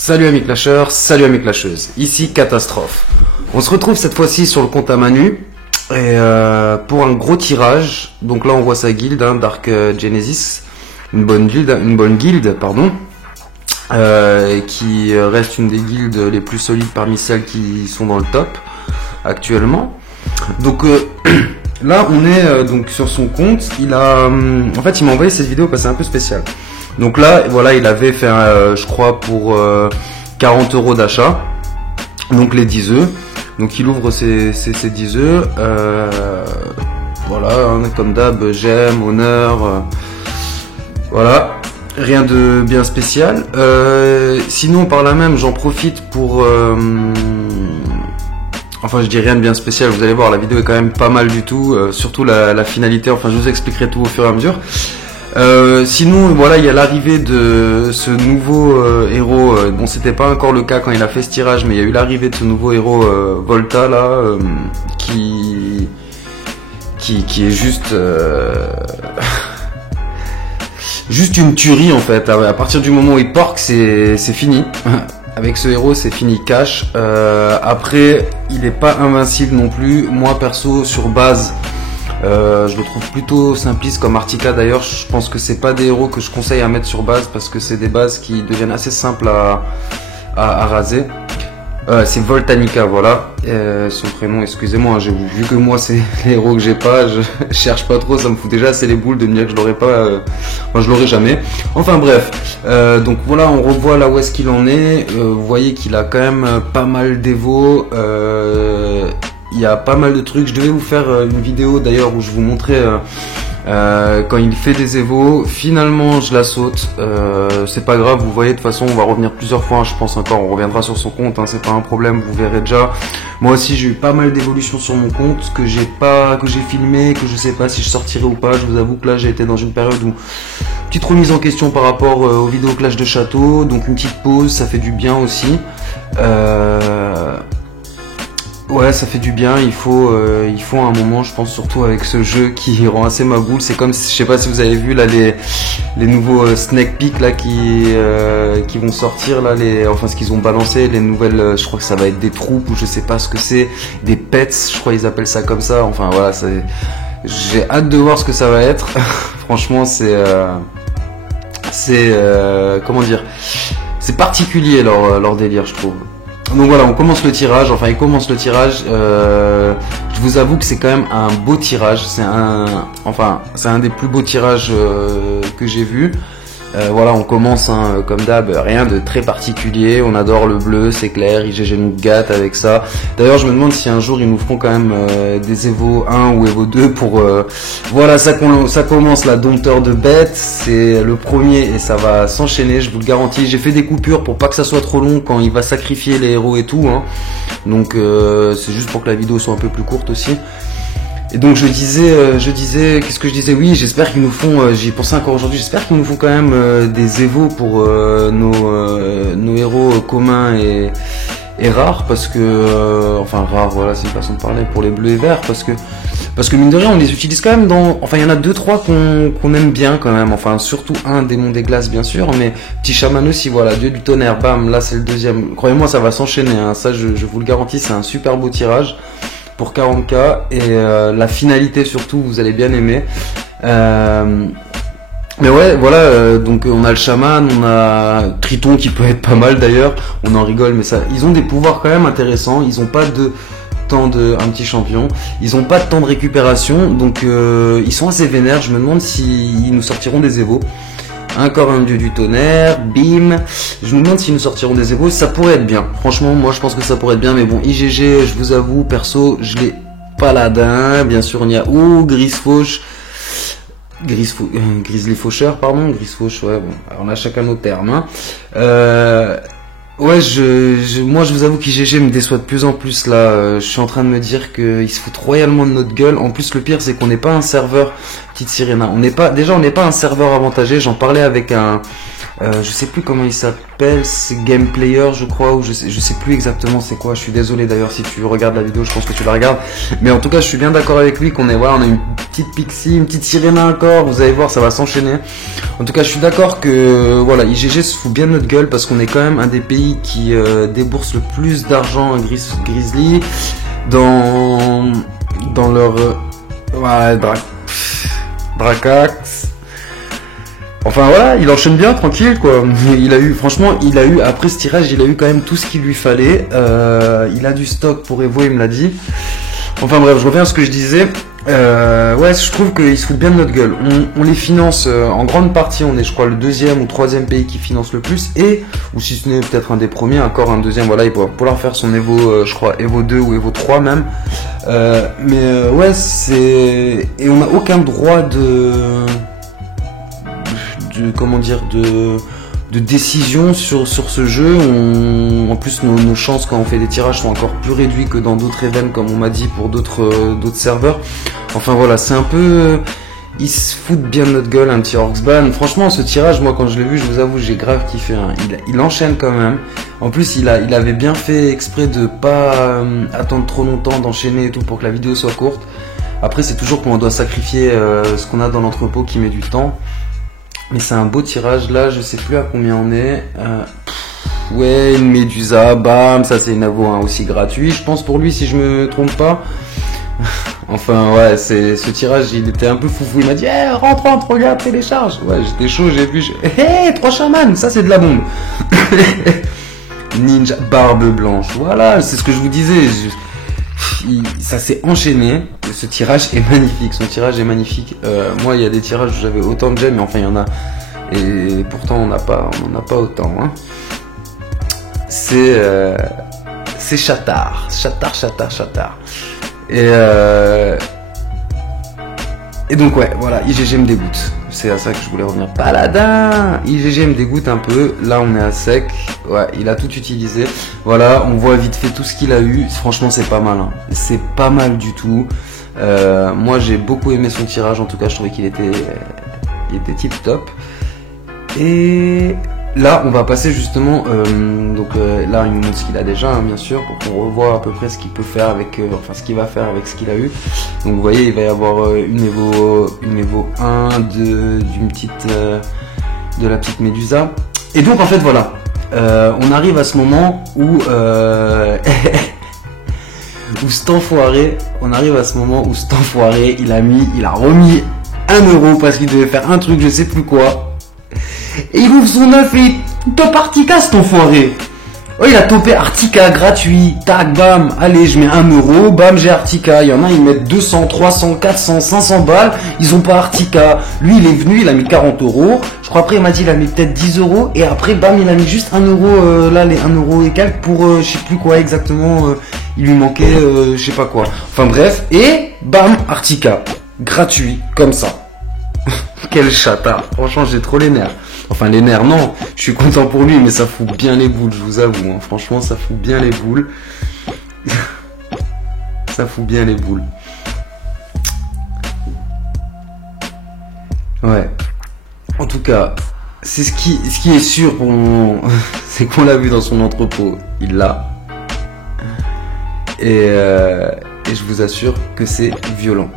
Salut amis clasheurs, salut amis clasheuses, ici Catastrophe. On se retrouve cette fois-ci sur le compte à Manu et pour un gros tirage. Donc là on voit sa guilde, hein, Dark Genesis, une bonne guilde, pardon, qui reste une des guildes les plus solides parmi celles qui sont dans le top actuellement. Donc là on est donc sur son compte. Il a, en fait il m'a envoyé cette vidéo parce que c'est un peu spécial. Donc là, voilà, il avait fait, je crois, pour 40 € d'achat. Donc les 10 œufs. Donc il ouvre ses 10 œufs. Voilà, hein, comme d'hab, j'aime, honneur. Voilà, rien de bien spécial. Sinon, par là même, j'en profite pour... Enfin, je dis rien de bien spécial. Vous allez voir, la vidéo est quand même pas mal du tout. Surtout la finalité. Enfin, je vous expliquerai tout au fur et à mesure. Sinon voilà, il y a l'arrivée de ce nouveau héros, bon c'était pas encore le cas quand il a fait ce tirage, mais il y a eu l'arrivée de ce nouveau héros Volta là, qui est juste juste une tuerie en fait. À partir du moment où il pork, c'est fini. Avec ce héros c'est fini cash. Après il est pas invincible non plus. Moi perso sur base, je le trouve plutôt simpliste comme Artika. D'ailleurs je pense que c'est pas des héros que je conseille à mettre sur base parce que c'est des bases qui deviennent assez simples à raser. C'est Voltanica, voilà, son prénom, excusez-moi, hein, vu que moi c'est les héros que j'ai pas, je cherche pas trop, ça me fout déjà assez les boules de me dire que je l'aurais pas, enfin je l'aurai jamais. Enfin bref, donc voilà, on revoit là où est-ce qu'il en est. Vous voyez qu'il a quand même pas mal d'évo. Il y a pas mal de trucs. Je devais vous faire une vidéo d'ailleurs où je vous montrais quand il fait des évos. Finalement je la saute, c'est pas grave, vous voyez, de toute façon on va revenir plusieurs fois, hein, je pense encore, on reviendra sur son compte, hein, c'est pas un problème, vous verrez déjà. Moi aussi j'ai eu pas mal d'évolutions sur mon compte que j'ai filmé, que je sais pas si je sortirai ou pas. Je vous avoue que là j'ai été dans une période où petite remise en question par rapport aux vidéos clash de château, donc une petite pause, ça fait du bien aussi. Ouais, ça fait du bien. Il faut un moment, je pense, surtout avec ce jeu qui rend assez ma boule. C'est comme, je sais pas si vous avez vu là les nouveaux Snake Peek là qui vont sortir là, enfin ce qu'ils ont balancé, les nouvelles, je crois que ça va être des troupes ou je sais pas ce que c'est, des pets, je crois ils appellent ça comme ça. Enfin voilà, j'ai hâte de voir ce que ça va être. Franchement, comment dire, c'est particulier leur délire, je trouve. Donc voilà, on commence le tirage, enfin il commence le tirage. Je vous avoue que c'est quand même un beau tirage, c'est un des plus beaux tirages que j'ai vu. Voilà, on commence hein, comme d'hab, rien de très particulier, on adore le bleu, c'est clair, IGG nous gâte avec ça. D'ailleurs je me demande si un jour ils nous feront quand même des Evo 1 ou Evo 2 pour... Voilà, ça commence la dompteur de bêtes, c'est le premier et ça va s'enchaîner, je vous le garantis. J'ai fait des coupures pour pas que ça soit trop long quand il va sacrifier les héros et tout, hein. Donc c'est juste pour que la vidéo soit un peu plus courte aussi. Et donc je disais, qu'est-ce que je disais? Oui, j'espère qu'ils nous font, j'y pensais encore aujourd'hui, j'espère qu'ils nous font quand même des évos pour nos héros communs et rares, parce que, enfin rares, voilà, c'est une façon de parler, pour les bleus et verts, parce que mine de rien, on les utilise quand même enfin il y en a 2-3 qu'on aime bien quand même, enfin surtout un démon des glaces bien sûr, mais petit chaman aussi, voilà, dieu du tonnerre, bam, là c'est le deuxième, croyez-moi ça va s'enchaîner, hein, ça je vous le garantis, c'est un super beau tirage pour 40k et la finalité surtout vous allez bien aimer. Mais ouais voilà, donc on a le chaman, on a Triton qui peut être pas mal d'ailleurs, on en rigole mais ça, ils ont des pouvoirs quand même intéressants, ils ont pas de temps un petit champion, ils ont pas de temps de récupération, donc ils sont assez vénères. Je me demande s'ils nous sortiront des évos. Encore un dieu du tonnerre, bim. Je me demande s'ils nous sortiront des évos, ça pourrait être bien. Franchement, moi je pense que ça pourrait être bien, mais bon, IGG, je vous avoue, perso, je l'ai paladin. Bien sûr, on y a Grizzly Faucheur, pardon, Grisfauche, ouais, bon, alors on a chacun nos termes. Hein. Ouais, moi je vous avoue qu'IGG me déçoit de plus en plus là. Je suis en train de me dire qu'ils se foutent royalement de notre gueule. En plus, le pire c'est qu'on n'est pas un serveur, petite Sirena. On n'est pas un serveur avantagé. J'en parlais avec un Je sais plus comment il s'appelle, c'est Game Player je crois, ou je sais plus exactement c'est quoi. Je suis désolé d'ailleurs si tu regardes la vidéo, je pense que tu la regardes. Mais en tout cas je suis bien d'accord avec lui qu'on est, voilà, on a une petite Pixie, une petite Sirena encore, vous allez voir ça va s'enchaîner. En tout cas je suis d'accord que voilà, IGG se fout bien de notre gueule parce qu'on est quand même un des pays qui débourse le plus d'argent à Grizzly dans leur voilà, Dracax. Enfin voilà, il enchaîne bien, tranquille quoi. Il a eu, franchement, après ce tirage, il a eu quand même tout ce qu'il lui fallait. Il a du stock pour Evo, il me l'a dit. Enfin bref, je reviens à ce que je disais. Ouais, je trouve qu'ils se foutent bien de notre gueule. On les finance en grande partie, on est je crois le deuxième ou troisième pays qui finance le plus. Et, ou si ce n'est peut-être un des premiers, encore un deuxième, voilà, il pourra pouvoir faire son Evo, je crois Evo 2 ou Evo 3 même. Ouais, c'est... Et on n'a aucun droit comment dire, de décision sur ce jeu. En plus nos chances quand on fait des tirages sont encore plus réduites que dans d'autres events comme on m'a dit pour d'autres serveurs. Enfin voilà, c'est un peu... Ils se foutent bien de notre gueule, un petit Orcsban. Franchement ce tirage, moi quand je l'ai vu, je vous avoue j'ai grave kiffé, hein. Il enchaîne quand même. En plus il avait bien fait exprès de pas attendre trop longtemps, d'enchaîner et tout pour que la vidéo soit courte. Après c'est toujours qu'on doit sacrifier ce qu'on a dans l'entrepôt qui met du temps. Mais c'est un beau tirage, là je sais plus à combien on est. Ouais, une Medusa, bam, ça c'est une avo hein, aussi gratuit, je pense pour lui si je me trompe pas. Enfin ouais, ce tirage il était un peu foufou, il m'a dit hey, rentre, regarde, télécharge. Ouais, j'étais chaud, j'ai vu, hey, 3 chamans, ça c'est de la bombe. Ninja, barbe blanche, voilà, c'est ce que je vous disais. Ça s'est enchaîné, ce tirage est magnifique, son tirage est magnifique. Moi il y a des tirages où j'avais autant de gemmes, mais enfin il y en a, et pourtant on n'en a pas autant, hein. C'est chatard. Et donc ouais, voilà, IGG me dégoûte. C'est à ça que je voulais revenir. Paladin, IGG me dégoûte un peu. Là on est à sec. Ouais, il a tout utilisé. Voilà, on voit vite fait tout ce qu'il a eu. Franchement c'est pas mal, hein. C'est pas mal du tout. Moi j'ai beaucoup aimé son tirage. En tout cas je trouvais qu'il était tip top. Et là on va passer justement là il nous montre ce qu'il a déjà, hein, bien sûr, pour qu'on revoie à peu près ce qu'il peut faire avec enfin ce qu'il va faire avec ce qu'il a eu. Donc vous voyez il va y avoir une Evo 1 d'une petite de la petite Medusa. Et donc en fait voilà, on arrive à ce moment où où cet enfoiré, il a remis 1 euro parce qu'il devait faire un truc je sais plus quoi. Et il ouvre son œuf et il top Artica cet enfoiré. Oh il a topé Artica gratuit. Tac bam. Allez je mets 1 euro. Bam j'ai Artica. Il y en a ils mettent 200, 300, 400, 500 balles. Ils ont pas Artica. Lui il est venu il a mis 40 euros. Je crois après il m'a dit il a mis peut-être 10 euros. Et après bam il a mis juste 1 euro. Là les 1 euro et quelques pour je sais plus quoi exactement. Il lui manquait je sais pas quoi. Enfin bref. Et bam Artica. Gratuit comme ça. Quel chatard. Franchement j'ai trop les nerfs. Enfin les nerfs non, je suis content pour lui mais ça fout bien les boules, je vous avoue, hein. Franchement ça fout bien les boules. Ça fout bien les boules. Ouais. En tout cas, c'est ce qui est sûr pour le moment, c'est qu'on l'a vu dans son entrepôt, il l'a. Et je vous assure que c'est violent.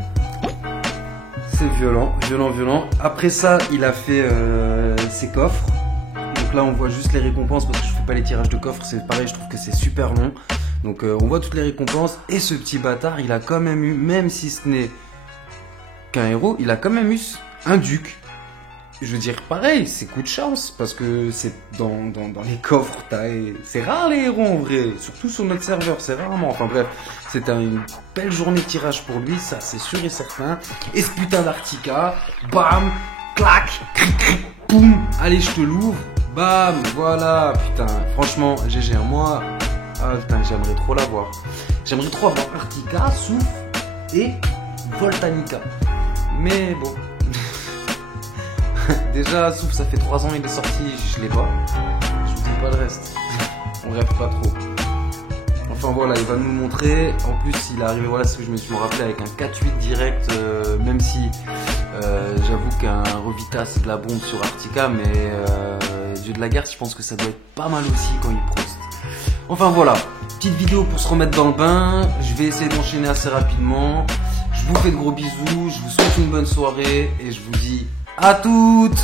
Violent. Après ça, il a fait ses coffres. Donc là, on voit juste les récompenses parce que je fais pas les tirages de coffres. C'est pareil, je trouve que c'est super long. Donc on voit toutes les récompenses. Et ce petit bâtard, il a quand même eu, même si ce n'est qu'un héros, il a quand même eu un duc. Je veux dire, pareil, c'est coup de chance parce que c'est dans les coffres. C'est rare les héros en vrai, surtout sur notre serveur, c'est rarement. Enfin bref, c'était une belle journée de tirage pour lui, ça c'est sûr et certain. Et ce putain d'Artica, bam, clac, cric, cric, boum, allez je te l'ouvre, bam, voilà, putain, franchement, GG, moi, ah putain, j'aimerais trop l'avoir. J'aimerais trop avoir Artica, Souffle et Voltanica. Mais bon. Déjà, Souffle, ça fait 3 ans il est sorti, je l'ai pas. Je vous dis pas le reste. On rêve pas trop. Enfin voilà, il va nous montrer. En plus, il est arrivé, voilà ce que je me suis rappelé avec un 4-8 direct. Même si j'avoue qu'un Revita c'est de la bombe sur Artica, mais Dieu de la guerre, je pense que ça doit être pas mal aussi quand il prost. Enfin voilà, petite vidéo pour se remettre dans le bain. Je vais essayer d'enchaîner assez rapidement. Je vous fais de gros bisous, je vous souhaite une bonne soirée et je vous dis à toutes.